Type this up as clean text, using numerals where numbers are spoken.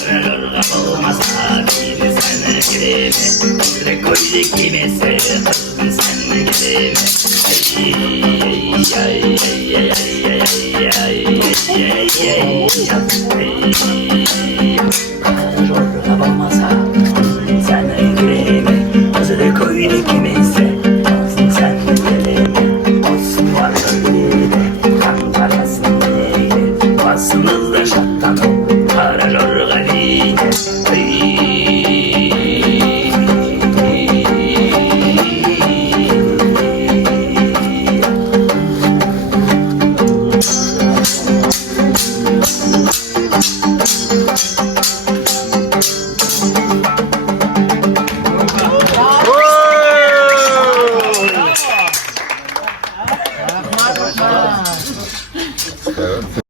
Kararır olmasa bir sen gelime Kudre koydu kimese kızım sen gelime Ay ay ay ay ay ay ay ay ay ay Kararır olmasa kızım sen gelime Kudre koydu kimese kızım sen gelime Olsun var öyle kan parasın değil Basımızda şattan ol kararır galine Evet.